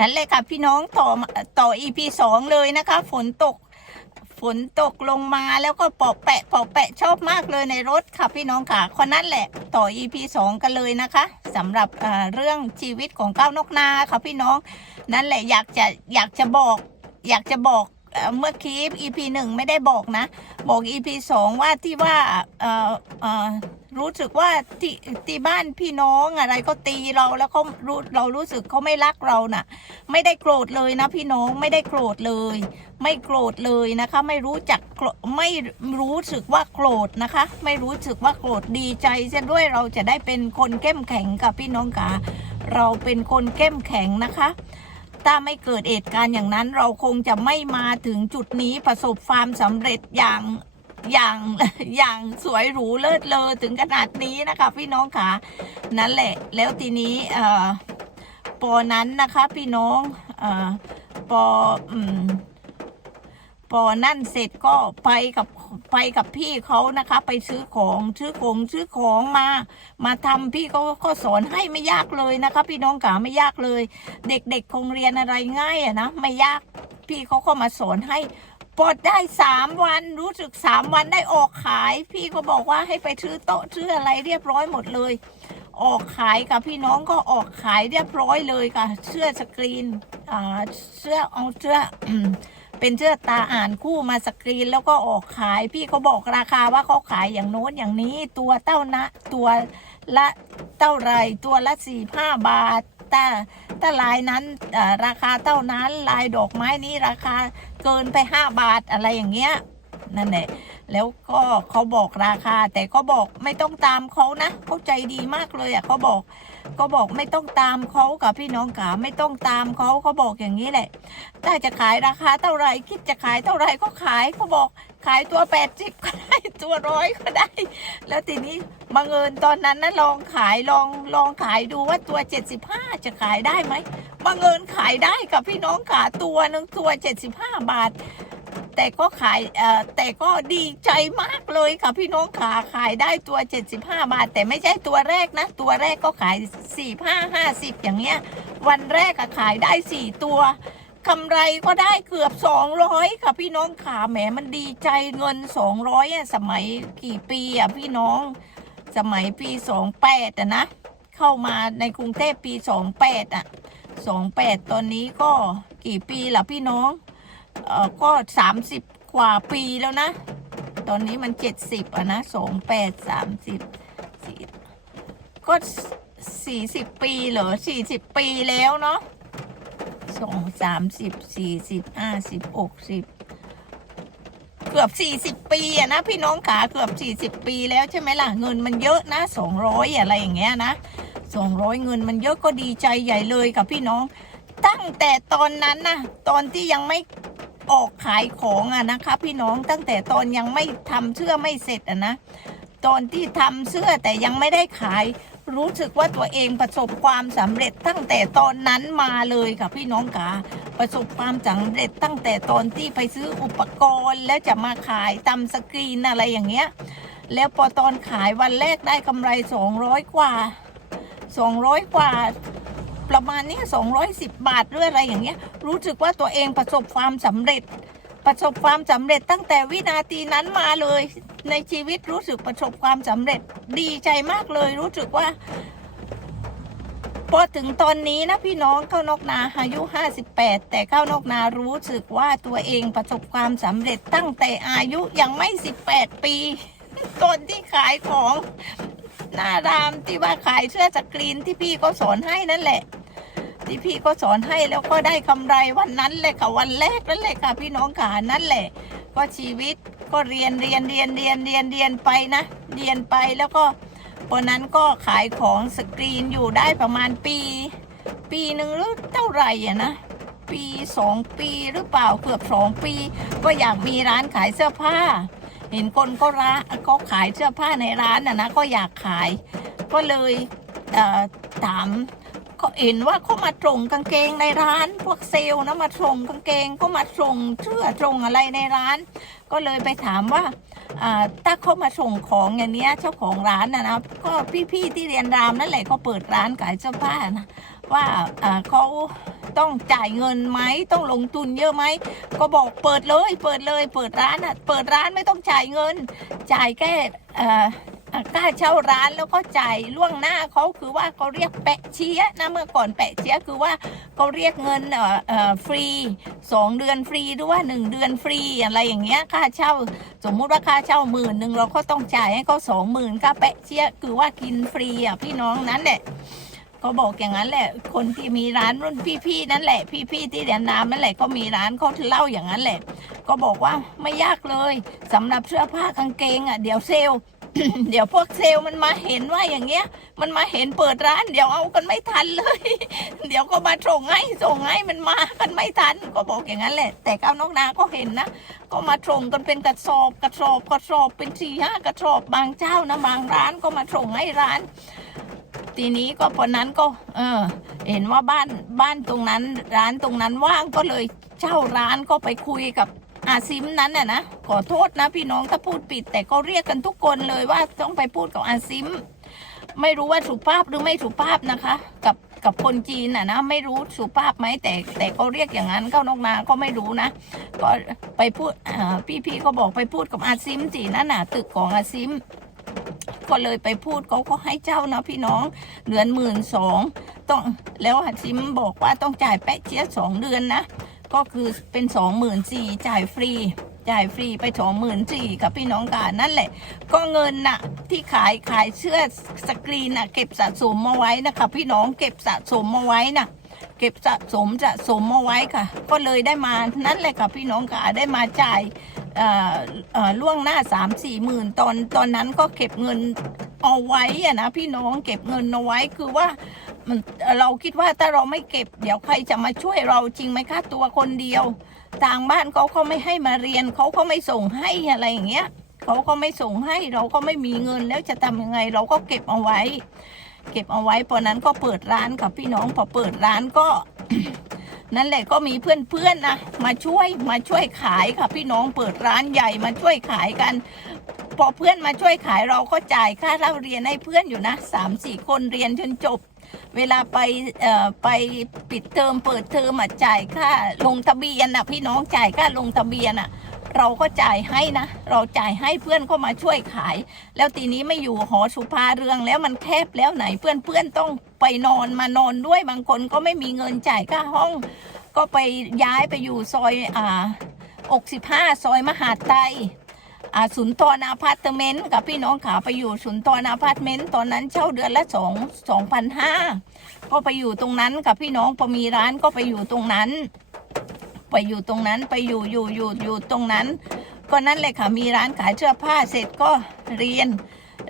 นั่นเลยค่ะพี่น้องต่อต่อ EP สองเลยนะคะ ฝนตกฝนตกลงมาแล้วก็ปอกแปะปอกแปะชอบมากเลยในรถค่ะพี่น้องค่ะคนนั้นแหละต่อ EP สองกันเลยนะคะสำหรับเรื่องชีวิตของก้าวนกนาค่ะพี่น้อง นั่นแหละอยากจะอยากจะบอก อยากจะบอกเอ่อเมื่อคลิป EP หนึ่งไม่ได้บอกนะ บอก EP สองว่าที่ว่าเอ่อเอ่อ รู้สึกว่าที่ที่บ้านพี่น้องอะไรก็ตีเราแล้วเขารู้เรารู้สึกเขาไม่รักเราน่ะ ไม่ได้โกรธเลยนะพี่น้องไม่ได้โกรธเลย ไม่โกรธเลยนะคะ ไม่รู้จักโกรไม่รู้สึกว่าโกรธนะคะ ไม่รู้สึกว่าโกรธดีใจเช่นด้วยเราจะได้เป็นคนเข้มแข็งกับพี่น้องกาเราเป็นคนเข้มแข็งนะคะถ้าไม่เกิดเหตุการณ์อย่างนั้นเราคงจะไม่มาถึงจุดนี้ประสบความสำเร็จอย่าง อย่างอย่างสวยหรูเลิศเลอถึงขนาดนี้นะคะ พี่น้องค่ะนั่นแหละ แล้วทีนี้เอ่อปอนั้นนะคะ พี่น้องเอ่อปออืมปอนั่นเสร็จก็ไปกับไปกับพี่เขานะคะ ไปซื้อของซื้อของซื้อของมา มาทำพี่เขาก็สอนให้ไม่ยากเลยนะคะ พี่น้องขาไม่ยากเลย เด็กๆคงเรียนอะไรง่ายอะนะไม่ยากพี่เขาก็มาสอนให้ ปลดได้สามวันรู้สึกสามวันได้ออกขาย พี่ก็บอกว่าให้ไปซื้อโต๊ะซื้ออะไรเรียบร้อยหมดเลย ออกขายกับพี่น้องก็ออกขายเรียบร้อยเลยค่ะเสื้อสกรีนอ่าเสื้อเอาเสื้อเป็นเสื้อตาอ่านคู่มาสกรีนแล้วก็ออกขาย พี่เขาบอกราคาว่าเขาขายอย่างโน้นอย่างนี้ตัวเต้านะตัวละเท่าไรตัวละสี่ห้าบาท แต่ถ้าลายนั้นราคาเท่านั้นลายดอกไม้นี้ราคาเกินไปห้าบาทอะไรอย่างเงี้ยนั่นแหละแล้วก็เขาบอกราคา แต่ก็บอกไม่ต้องตามเขานะเขาใจดีมากเลยอะเขาบอกก็บอกไม่ต้องตามเขากับพี่น้องขาไม่ต้องตามเขาเขาบอกอย่างนี้แหละ ถ้าจะขายราคาเท่าไรคิดจะขายเท่าไรก็ขายเขาบอกขายตัวแปดสิบก็ได้ ตัวร้อยก็ได้ แล้วทีนี้บังเอิญตอนนั้นนะลองขายลองลองขายดูว่าตัวเจ็ดสิบห้าจะขายได้ไหมบังเอิญขายได้กับพี่น้องขาตัวหนึ่งตัวเจ็ดสิบห้าบาท แต่ก็ขายเอ่อแต่ก็ดีใจมากเลยค่ะพี่น้องขาขายได้ตัว 75 บาท แต่ไม่ใช่ตัวแรกนะ ตัวแรกก็ขาย 4 5 50 อย่างเงี้ย วันแรกอะขายได้ 4 ตัว กำไรก็ได้เกือบ200ค่ะพี่น้องขาแหมมันดีใจเงิน200อะสมัยกี่ปีอะพี่น้อง สมัยปี28อะนะ เข้ามาในกรุงเทพปี28อะ28ตอนนี้ก็กี่ปีล่ะพี่น้องเออก็สามสิบกว่าปีแล้วนะ ตอนนี้มันเจ็ดสิบอะนะสองแปดสามสิบสี่ก็สี่สิบปีเหรอสี่สิบปีแล้วเนาะ สองสามสิบสี่สิบห้าสิบหกสิบเกือบสี่สิบปีอะนะพี่น้องขาเกือบสี่สิบปีแล้วใช่ไหมล่ะเงินมันเยอะนะสองร้อยอะไรอย่างเงี้ยนะสองร้อยเงินมันเยอะก็ดีใจใหญ่เลยกับพี่น้อง ตั้งแต่ตอนนั้นนะตอนที่ยังไม่ออกขายของอะนะคะพี่น้องตั้งแต่ตอนยังไม่ทำเสื้อไม่เสร็จอะนะตอนที่ทำเสื้อแต่ยังไม่ได้ขาย รู้สึกว่าตัวเองประสบความสำเร็จตั้งแต่ตอนนั้นมาเลยค่ะพี่น้องกาประสบความสำเร็จตั้งแต่ตอนที่ไปซื้ออุปกรณ์แล้วจะมาขายตำสกรีนอะไรอย่างเงี้ย แล้วพอตอนขายวันแรกได้กำไร 200 กว่า 200 กว่าประมาณนี้210 บาทหรืออะไรอย่างเงี้ย รู้สึกว่าตัวเองประสบความสำเร็จ ประสบความสำเร็จตั้งแต่วินาทีนั้นมาเลย ในชีวิตรู้สึกประสบความสำเร็จดีใจมากเลย รู้สึกว่าพอถึงตอนนี้นะพี่น้องเข้านอกนาอายุ 58 แต่เข้านอกนารู้สึกว่าตัวเองประสบความสำเร็จตั้งแต่อายุยังไม่ 18 ปีตอนที่ขายของหน้ารามที่ว่าขายเสื้อสกรีนที่พี่ก็สอนให้นั่นแหละ ที่พี่ก็สอนให้แล้วก็ได้กำไรวันนั้นเลยค่ะวันแรกนั่นแหละค่ะพี่น้องขานั่นแหละ ก็ชีวิตก็เรียนเรียนเรียนเรียนเรียนเรียนไปนะ เรียนไปแล้วก็วันนั้นก็ขายของสกรีนอยู่ได้ประมาณปี ปีหนึ่งหรือเท่าไหร่อะนะปีสองปีหรือเปล่าเกือบสองปี ก็อยากมีร้านขายเสื้อผ้า เห็นคนก็ร้านก็ขายเสื้อผ้าในร้านน่ะนะก็อยากขาย ก็เลยถาม ก็เห็นว่าเขามาตรงกางเกงในร้าน พวกเซลล์นะมาตรงกางเกงก็มาตรงเสื้อตรงอะไรในร้าน ก็เลยไปถามว่าถ้าเขามาส่งของอย่างเนี้ยเจ้าของร้านนะนะก็พี่ๆที่เรียนรามนั่นแหละก็เปิดร้านขายเสื้อผ้านะว่าเขาต้องจ่ายเงินไหมต้องลงทุนเยอะไหมก็บอกเปิดเลย เปิดเลย เปิดร้านอะเปิดร้านไม่ต้องจ่ายเงิน จ่ายแค่ ค่าเช่าร้านแล้วก็จ่ายล่วงหน้าเขาคือว่าเขาเรียกแปะเชียนะเมื่อก่อนแปะเชียคือว่าเขาเรียกเงินเอ่อเอ่อฟรีสองเดือนฟรีหรือว่าหนึ่งเดือนฟรีอะไรอย่างเงี้ยค่าเช่า สมมุติว่าค่าเช่าหมื่นหนึ่งเราก็ต้องจ่ายให้เขาสองหมื่นค่าแปะเชียคือว่ากินฟรีอะพี่น้องนั้นแหละก็บอกอย่างนั้นแหละ คนที่มีร้านรุ่นพี่ๆนั่นแหละ พี่ๆที่เรียนนามนั่นแหละก็มีร้านเขาเล่าอย่างนั้นแหละ ก็บอกว่าไม่ยากเลยสำหรับเสื้อผ้ากางเกงอะเดี๋ยวเซล เดี๋ยวพวกเซลล์มันมาเห็นว่าอย่างเงี้ย มันมาเห็นเปิดร้าน เดี๋ยวเอากันไม่ทันเลย เดี๋ยวก็มาส่งให้ส่งให้มันมากันไม่ทัน ก็บอกอย่างนั้นแหละ แต่ก้าวนอกนาก็เห็นนะ ก็มาส่งกันเป็นกระสอบกระสอบกระสอบเป็นสี่ห้ากระสอบบางเจ้านะบางร้านก็มาส่งให้ร้าน ทีนี้ก็พอนั้นก็ เออ เห็นว่าบ้านบ้านตรงนั้น ร้านตรงนั้นว่างก็เลยเช่าร้านก็ไปคุยกับ อาซิมนั้นน่ะนะขอโทษนะพี่น้องถ้าพูดผิด แต่ก็เรียกกันทุกคนเลยว่าต้องไปพูดกับอาซิมไม่รู้ว่าสุภาพหรือไม่สุภาพนะคะ กับกับคนจีนน่ะนะไม่รู้สุภาพไหมแต่แต่ก็เรียกอย่างนั้นเข้านอกนาก็ไม่รู้นะ ก็ไปพูดอ่พี่ก็บอกไปพูดกับอาซิมจีนั่นน่ะตึกของอาซิมก็เลยไปพูดเขาก็ให้เจ้านะพี่น้องเดือนหมื่นสองต้องแล้วอาซิมบอกว่าต้องจ่ายแปะเจี๊ยสองเดือนนะ ก็คือเป็นสองหมื่นสี่จ่ายฟรี จ่ายฟรีไปสองหมื่นสี่กับพี่น้องกันนั่นแหละ ก็เงินน่ะที่ขายขายเสื้อสกรีนน่ะเก็บสะสมมาไว้นะคะพี่น้องเก็บสะสมมาไว้น่ะเก็บสะสมสะสมมาไว้ค่ะ ก็เลยได้มานั่นแหละค่ะพี่น้องค่ะได้มาจ่ายอ่อเอ่อล่วงหน้าสามสี่หมื่นตอนตอนนั้นก็เก็บเงินเอาไว้อะนะพี่น้องเก็บเงินเอาไว้คือว่า มันเราคิดว่าถ้าเราไม่เก็บ เดี๋ยวใครจะมาช่วยเราจริงไหมคะตัวคนเดียวต่างบ้านเขาเขาไม่ให้มาเรียนเขาก็ไม่ส่งให้อะไรอย่างเงี้ยเขาก็ไม่ส่งให้เราก็ไม่มีเงินแล้วจะทำยังไง เราก็เก็บเอาไว้ เก็บเอาไว้พอนั้นก็เปิดร้านกับพี่น้องพอเปิดร้านก็ นั่นแหละก็มีเพื่อนๆนะมาช่วยมาช่วยขายค่ะพี่น้องเปิดร้านใหญ่มาช่วยขายกันพอเพื่อนมาช่วยขายเราก็จ่ายค่าเล่าเรียนให้เพื่อนอยู่นะสามสี่คนเรียนจนจบ เวลาไปเอ่อไปปิดเทอมเปิดเทอมอะจ่ายค่าลงทะเบียนอะพี่น้องจ่ายค่าลงทะเบียนอะ เราก็จ่ายให้นะ เราจ่ายให้เพื่อนก็มาช่วยขาย แล้วทีนี้ไม่อยู่หอสุภาเรืองแล้วมันแคบแล้วไหนเพื่อนเพื่อนต้องไปนอนมานอนด้วยบางคนก็ไม่มีเงินจ่ายค่าห้อง ก็ไปย้ายไปอยู่ซอยอ่าอกสิบห้าซอยมหาดไทย อ่าสุนทรอาพาร์ตเมนต์กับพี่น้องขาไปอยู่สุนทรอาพาร์ตเมนต์ตอนนั้นเช่าเดือนละสองสองพันห้าก็ไปอยู่ตรงนั้นกับพี่น้องพอมีร้านก็ไปอยู่ตรงนั้น ไปอยู่ตรงนั้นไปอยู่อยู่อยู่อยู่ตรงนั้น ก็นั่นเลยค่ะมีร้านขายเสื้อผ้าเสร็จก็เรียน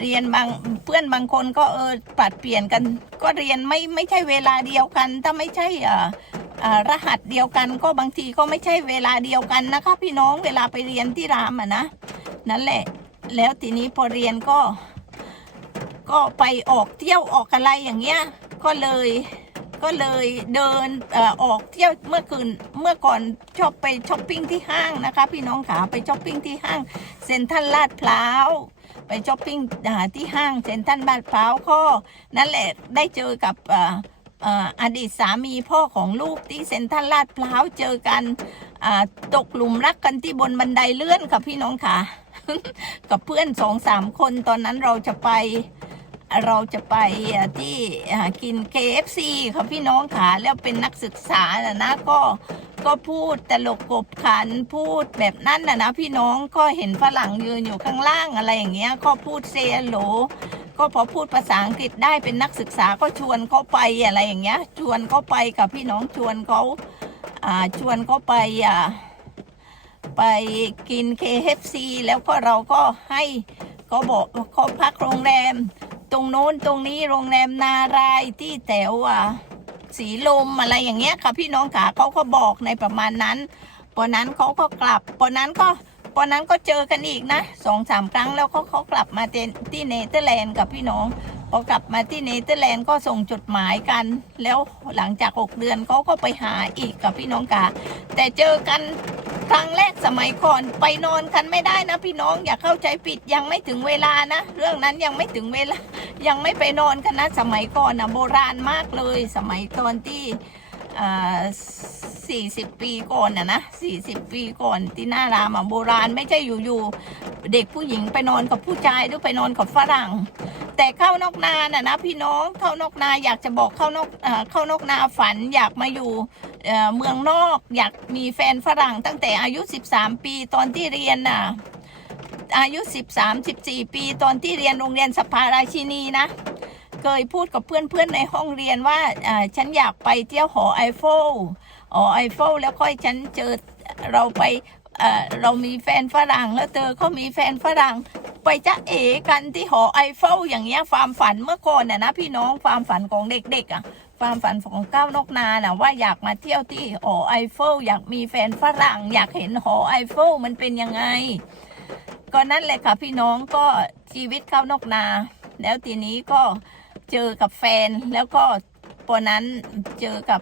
เรียนบางเพื่อนบางคนก็เออปรับเปลี่ยนกัน ก็เรียนไม่ไม่ใช่เวลาเดียวกัน ถ้าไม่ใช่อ่าอ่ารหัสเดียวกันก็บางทีก็ไม่ใช่เวลาเดียวกันนะคะ พี่น้องเวลาไปเรียนที่รามอะนะ นั่นแหละ แล้วทีนี้พอเรียนก็ ก็ไปออกเที่ยวออกอะไรอย่างเงี้ย ก็เลยก็เลยเดินอออกเที่ยวเมื่อคืนเมื่อก่อนชอบไปช้อปปิ้งที่ห้างนะคะ พี่น้องขาไปช้อปปิ้งที่ห้างเซ็นทรัลลาดพร้าวไปช้อปปิ้งที่ห้างเซ็นทรัลลาดพร้าวก็นั่นแหละได้เจอกับอดีตสามีพ่อของลูกที่เซ็นทรัลลาดพร้าวเจอกันตกหลุมรักกันที่บนบันไดเลื่อนค่ะพี่น้องขา กับเพื่อนสองสามคนตอนนั้นเราจะไปเราจะไปที่กิน KFC ค่ะพี่น้องขาแล้วเป็นนักศึกษานะนะก็ก็พูดตลกกบขันพูดแบบนั้นนะนะพี่น้องก็เห็นฝรั่งยืนอยู่ข้างล่างอะไรอย่างเงี้ยก็พูดเซโลก็พอพูดภาษาอังกฤษได้เป็นนักศึกษาก็ชวนเขาไปอะไรอย่างเงี้ย ชวนเขาไปกับพี่น้องชวนเขาอ่าชวนเขาไปอ่า ไปกิน KFC แล้วก็เราก็ให้ก็บอกเขาพักโรงแรม ตรงโน้นตรงนี้โรงแรมนารายที่แถวอะสีลมอะไรอย่างเงี้ยค่ะพี่น้องขาเขาก็บอกในประมาณนั้นพอนั้นเขาก็กลับพอนั้นก็พอนั้นก็เจอกันอีกนะสองสามครั้งแล้วเขาเขากลับมาเตนที่เนเธอร์แลนด์กับพี่น้องพอกลับมาที่เนเธอร์แลนด์ก็ส่งจดหมายกัน แล้วหลังจากหกเดือนเขาก็ไปหาอีกกับพี่น้องกาแต่เจอกัน ครั้งแรกสมัยก่อนไปนอนกันไม่ได้นะ พี่น้องอย่าเข้าใจผิดยังไม่ถึงเวลานะ เรื่องนั้นยังไม่ถึงเวลา ยังไม่ไปนอนกันนะ สมัยก่อนนะโบราณมากเลย สมัยตอนที่อ่าสี่สิบปีก่อนนะนะสี่สิบปีก่อนที่หน้ารามอะโบราณไม่ใช่อยู่ๆเด็กผู้หญิงไปนอนกับผู้ชายหรือไปนอนกับฝรั่ง แต่เข้านอกนาน่ะนะพี่น้องเข้านอกนาอยากจะบอกเข้านอกเอ่อเข้านอกนาฝันอยากมาอยู่ เมืองนอกอยากมีแฟนฝรั่งตั้งแต่อายุ 13 ปีตอนที่เรียนน่ะอายุ 13 14 ปี ตอนที่เรียนโรงเรียนสภาราชินีนะ เคยพูดกับเพื่อนๆในห้องเรียนว่าฉันอยากไปเที่ยวหอไอเฟลหอไอเฟลแล้วค่อยฉันเจอเราไปเอ่อเรามีแฟนฝรั่งแล้วเธอเขามีแฟนฝรั่งไปจะเอกันที่หอไอเฟลอย่างเงี้ยความฝันเมื่อก่อนน่ะนะพี่น้องความฝันของเด็กๆอะ ความฝันของก้าวนกนานะว่าอยากมาเที่ยวที่หอไอเฟลอยากมีแฟนฝรั่ง อยากเห็นหอไอเฟลมันเป็นยังไง ก็นั่นแหละค่ะพี่น้องก็ชีวิตข้าวนกนา แล้วทีนี้ก็เจอกับแฟนแล้วก็ปนนั้นเจอกับ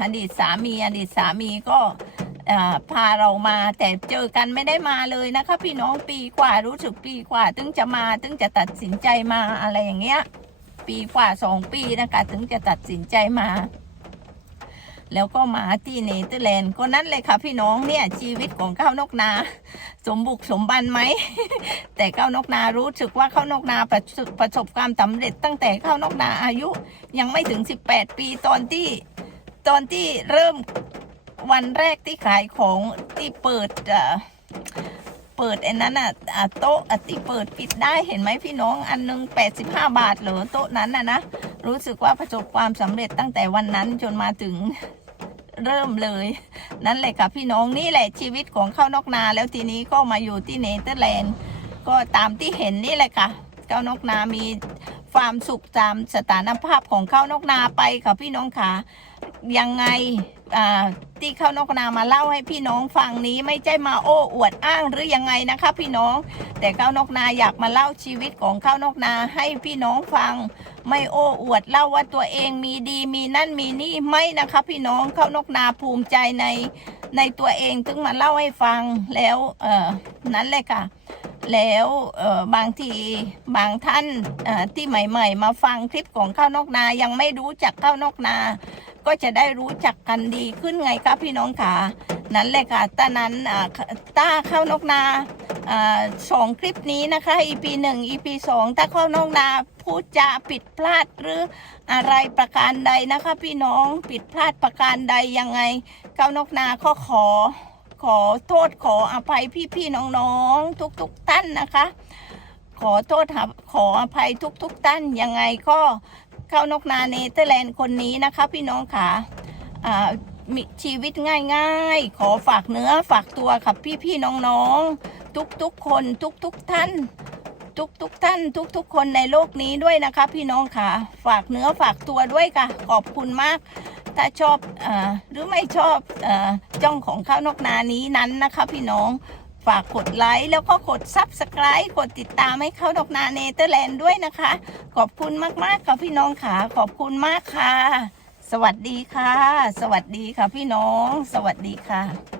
อดีตสามีอดีตสามีก็พาเรามาแต่เจอกันไม่ได้มาเลยนะคะ พี่น้องปีกว่ารู้สึกปีกว่า ถึงจะมาถึงจะตัดสินใจมาอะไรอย่างเงี้ย ปีกว่าสองปีนะคะ ถึงจะตัดสินใจมา แล้วก็มาที่เนเธอร์แลนด์ก็นั่นเลยค่ะพี่น้องเนี่ยชีวิตของข้าวนกนา สมบุกสมบันไหม แต่ข้าวนกนารู้สึกว่าข้าวนกนาประสบประสบความสำเร็จ ตั้งแต่ข้าวนกนาอายุยังไม่ถึง 18 ปีตอนที่ตอนที่เริ่มวันแรกที่ขายของที่เปิด เปิดไอ้นั้นอะอะโต๊ะอะที่เปิดปิดได้เห็นไหมพี่น้องอันหนึง85 บาทเหรอโต๊ะนั้นน่ะนะรู้สึกว่าประสบความสำเร็จตั้งแต่วันนั้นจนมาถึงเริ่มเลย นั่นแหละค่ะพี่น้องนี่แหละชีวิตของข้าวนอกนาแล้วทีนี้ก็มาอยู่ที่เนเธอร์แลนด์ก็ตามที่เห็นนี่แหละค่ะข้าวนอกนามีความสุขตามสถานภาพของข้าวนอกนาไปค่ะพี่น้องค่ะยังไง ที่ข้าวนกนามาเล่าให้พี่น้องฟังนี้ไม่ใช่มาโอ้อวดอ้างหรือยังไงนะคะพี่น้อง แต่ข้าวนกนาอยากมาเล่าชีวิตของข้าวนกนาให้พี่น้องฟัง ไม่โอ้อวดเล่าว่าตัวเองมีดีมีนั่นมีนี่ไม่นะคะพี่น้องเข้านกนาภูมิใจในในตัวเองถึงมาเล่าให้ฟังแล้วเออนั้นเลยค่ะแล้วบางทีบางท่านเอ่อที่ใหม่ ๆ มาฟังคลิปของข้าวนกนายังไม่รู้จักข้าวนกนา ก็จะได้รู้จักกันดีขึ้นไงครับพี่น้องค่ะนั้นเลยค่ะตานั้นอ่าต้าข้านกนาอสองคลิปนี้นะคะ EP หนึ่ง EP สองถ้าเข้านกนาพูดจาผิดพลาดหรืออะไรประการใดนะคะ พี่น้องผิดพลาดประการใดยังไงเข้านกนาก็ขอขอโทษขออภัยพี่ๆน้องๆ ทุกๆท่านนะคะ ขอโทษขออภัยทุกๆท่านยังไงก็ ข้านกนาเนเธอร์แลนด์คนนี้นะคะ พี่น้องค่ะอ่ามีชีวิตง่ายๆ ขอฝากเนื้อฝากตัวกับพี่ๆน้องๆ ทุกๆคนทุกๆท่าน ทุกๆท่าน ทุกๆ คนในโลกนี้ด้วยนะคะ พี่น้องค่ะ ฝากเนื้อฝากตัวด้วยค่ะ ขอบคุณมาก ถ้าชอบอหรือไม่ชอบอจ้องของข้าวนกนานี้นั้นนะคะ พี่น้อง ฝากกดไลค์แล้วก็กด Subscribe กดติดตามให้เขาดอกนาเนเธอร์แลนด์ด้วยนะคะ ขอบคุณมากๆค่ะพี่น้องค่ะ ขอบคุณมากค่ะ สวัสดีค่ะ สวัสดีค่ะพี่น้อง สวัสดีค่ะ